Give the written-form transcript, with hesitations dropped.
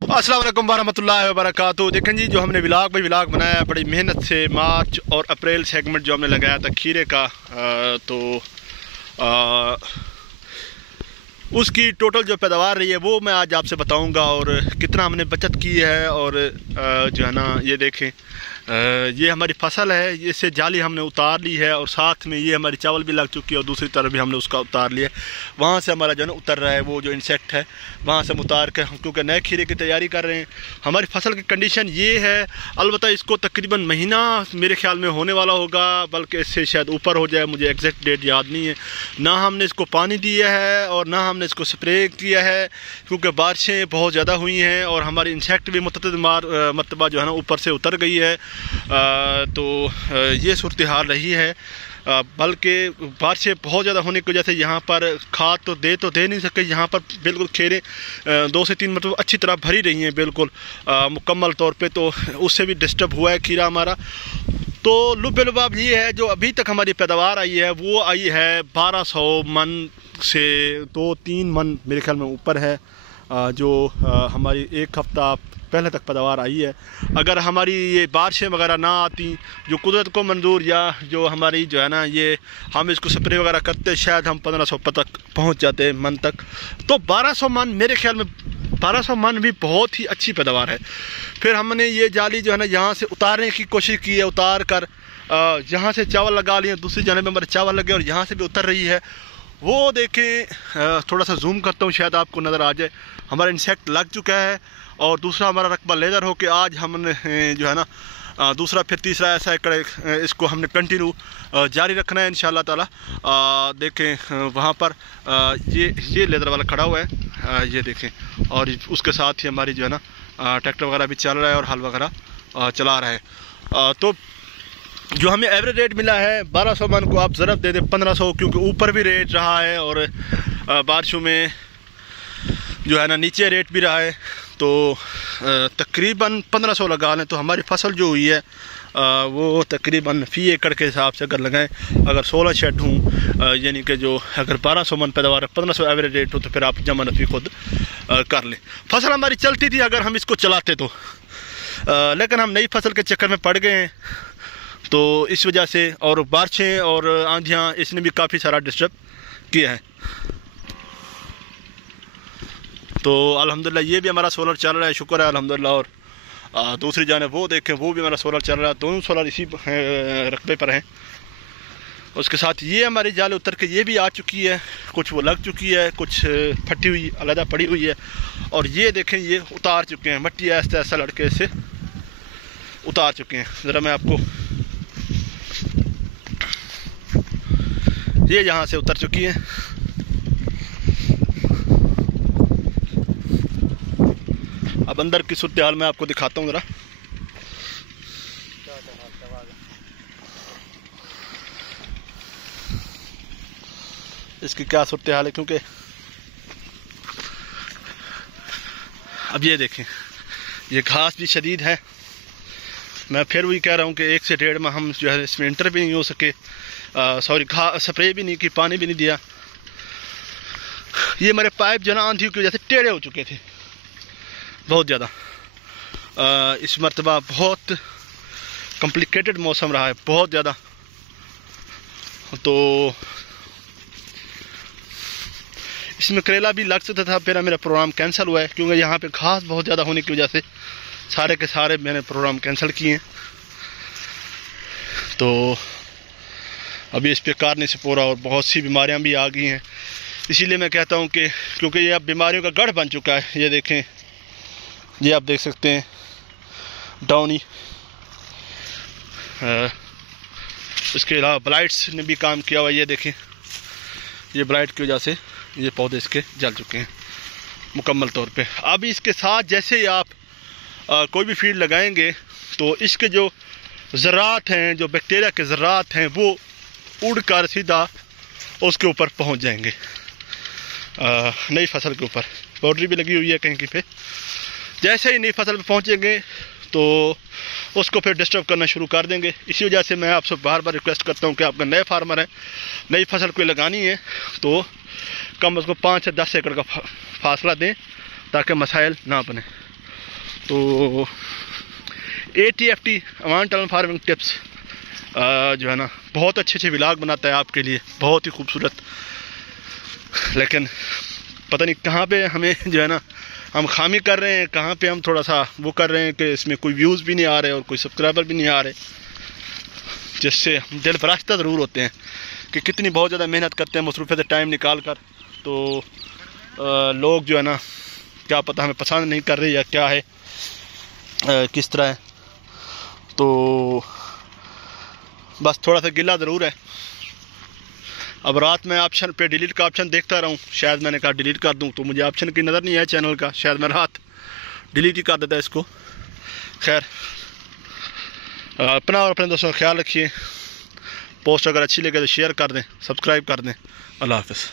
अस्सलाम वालेकुम वरहमतुल्लाहि वबरकातुहू। देखें जी, जो हमने विलाग बनाया है बड़ी मेहनत से, मार्च और अप्रैल सेगमेंट जो हमने लगाया था खीरे का, उसकी टोटल जो पैदावार रही है वो मैं आज आपसे बताऊंगा और कितना हमने बचत की है। और जो है ना, ये देखें, ये हमारी फसल है, इससे जाली हमने उतार ली है और साथ में ये हमारी चावल भी लग चुकी है और दूसरी तरफ भी हमने उसका उतार लिया। वहाँ से हमारा जो है ना उतर रहा है वो जो इंसेक्ट है, वहाँ से हम उतार कर, क्योंकि नए खीरे की तैयारी कर रहे हैं। हमारी फसल की कंडीशन ये है, अलबत्ता इसको तकरीबन महीना मेरे ख्याल में होने वाला होगा, बल्कि इससे शायद ऊपर हो जाए, मुझे एग्जैक्ट डेट याद नहीं है। ना हमने इसको पानी दिया है और ना हमने इसको स्प्रे किया है, क्योंकि बारिशें बहुत ज़्यादा हुई हैं और हमारी इंसेक्ट भी मुतअद्दिद मरतबा जो है ना ऊपर से उतर गई है। तो ये सूरत हाल रही है। बल्कि बारिशें बहुत ज़्यादा होने की वजह से यहाँ पर खाद तो दे नहीं सके। यहाँ पर बिल्कुल खेरें 2 से 3 मतलब अच्छी तरह भरी रही हैं, बिल्कुल मुकम्मल तौर पे, तो उससे भी डिस्टर्ब हुआ है खीरा हमारा। तो लुबाब ये है, जो अभी तक हमारी पैदावार आई है वो आई है 1200 मन से 2-3 मन मेरे ख्याल में ऊपर है। जो हमारी एक हफ़्ता पहले तक पैदावार आई है। अगर हमारी ये बारिशें वगैरह ना आती, जो कुदरत को मंजूर, या जो हमारी जो है ना, ये हम इसको स्प्रे वगैरह करते, शायद हम 1500 तक पहुंच जाते मन तक। तो 1200 मन मेरे ख्याल में 1200 मन भी बहुत ही अच्छी पैदावार है। फिर हमने ये जाली जो है ना यहाँ से उतारने की कोशिश की है, उतार कर यहाँ से चावल लगा लिए, दूसरी जाने में हमारे चावल लगे और यहाँ से भी उतर रही है। वो देखें, थोड़ा सा जूम करता हूँ, शायद आपको नज़र आ जाए। हमारा इंसेक्ट लग चुका है और दूसरा हमारा रकबा लेदर हो के आज हमने जो है ना दूसरा फिर तीसरा ऐसा इसको हमने कंटिन्यू जारी रखना है इंशाल्लाह ताला। देखें वहाँ पर ये लेदर वाला खड़ा हुआ है, ये देखें, और उसके साथ ही हमारी जो है ना ट्रैक्टर वगैरह भी चल रहा है और हल वगैरह चला रहा है। तो जो हमें एवरेज रेट मिला है 1200 मन को आप ज़रब दे दें 1500, क्योंकि ऊपर भी रेट रहा है और बारिशों में जो है ना नीचे रेट भी रहा है। तो तकरीबन 1500 लगा लें तो हमारी फसल जो हुई है वो तकरीबन फ़ी एकड़ के हिसाब से अगर लगाएं, अगर 16 शेड हूँ, यानी कि जो अगर 1200 मन पैदावार 1500 एवरेज रेट हो, तो फिर आप जमा नफ़ी खुद कर लें। फसल हमारी चलती थी अगर हम इसको चलाते तो, लेकिन हम नई फसल के चक्कर में पड़ गए हैं, तो इस वजह से, और बारिशें और आंधियाँ इसने भी काफ़ी सारा डिस्टर्ब किया है। तो अल्हम्दुलिल्लाह ये भी हमारा सोलर चल रहा है, शुक्र है अल्हम्दुलिल्लाह। और दूसरी जानिब वो देखें, वो भी हमारा सोलर चल रहा है, दोनों सोलर इसी रकबे पर हैं। उसके साथ ये हमारी जाल उतर के ये भी आ चुकी है, कुछ वो लग चुकी है, कुछ फटी हुई अलहदा पड़ी हुई है। और ये देखें, ये उतार चुके हैं, मट्टी ऐसा ऐसा लड़के से उतार चुके हैं। ज़रा मैं आपको, ये यहाँ से उतर चुकी है। अब अंदर की सूरत हाल मैं आपको दिखाता हूँ ज़रा। इसकी क्या सूरत हाल है, क्योंकि अब ये देखें, ये घास भी शदीद है। मैं फिर वही कह रहा हूँ कि 1 से 1.5 माह हम जो है इसमें इंटर भी नहीं हो सके, सॉरी स्प्रे भी नहीं की, पानी भी नहीं दिया। ये हमारे पाइप जो ना आंधियों की वजह से टेढ़े हो चुके थे बहुत ज़्यादा। इस मरतबा बहुत कॉम्प्लिकेटेड मौसम रहा है, बहुत ज़्यादा। तो इसमें करेला भी लग सकता था, फिर मेरा प्रोग्राम कैंसिल हुआ है, क्योंकि यहाँ पे घास बहुत ज़्यादा होने की वजह से सारे के सारे मैंने प्रोग्राम कैंसिल किए हैं। तो अभी इस पे कारने से पूरा, और बहुत सी बीमारियाँ भी आ गई हैं। इसीलिए मैं कहता हूँ कि क्योंकि ये अब बीमारियों का गढ़ बन चुका है। ये देखें, ये आप देख सकते हैं डाउनी, इसके अलावा ब्लाइट्स ने भी काम किया हुआ। ये देखें, ये ब्लाइट की वजह से ये पौधे इसके जल चुके हैं मुकम्मल तौर पे। अब इसके साथ जैसे ही आप कोई भी फीड लगाएंगे तो इसके जो ज़रात हैं, जो बैक्टीरिया के ज़रात हैं, वो उड़कर सीधा उसके ऊपर पहुंच जाएंगे, नई फसल के ऊपर। बाउंड्री भी लगी हुई है कहीं पे। जैसे ही नई फसल पे पहुंचेंगे तो उसको फिर डिस्टर्ब करना शुरू कर देंगे। इसी वजह से मैं आपसे बार बार रिक्वेस्ट करता हूं कि आपका नए फार्मर है, नई फसल कोई लगानी है तो कम से कम 5 से 10 एकड़ का फासला दें ताकि मसाइल ना बने। तो ATFT अवान टर्न फार्मिंग टिप्स जो है ना बहुत अच्छे व्लॉग बनाता है आपके लिए, बहुत ही खूबसूरत। लेकिन पता नहीं कहाँ पे हमें जो है ना हम खामी कर रहे हैं, कहाँ पे हम थोड़ा सा वो कर रहे हैं कि इसमें कोई व्यूज़ भी नहीं आ रहे और कोई सब्सक्राइबर भी नहीं आ रहे, जिससे हम दिल फराश्ता ज़रूर होते हैं कि कितनी बहुत ज़्यादा मेहनत करते हैं मसरूफ़ियत से टाइम निकाल कर, तो लोग जो है ना क्या पता हमें पसंद नहीं कर रहे या क्या है, किस तरह है। तो बस थोड़ा सा गिला ज़रूर है। अब रात में ऑप्शन पे डिलीट का ऑप्शन देखता रहा हूँ, शायद मैंने कहा डिलीट कर दूँ, तो मुझे ऑप्शन की नज़र नहीं है चैनल का, शायद मैं रात डिलीट ही कर देता इसको। खैर अपना और अपने दोस्तों का ख्याल रखिए। पोस्ट अगर अच्छी लगे तो शेयर कर दें, सब्सक्राइब कर दें। अल्लाह हाफ़िज़।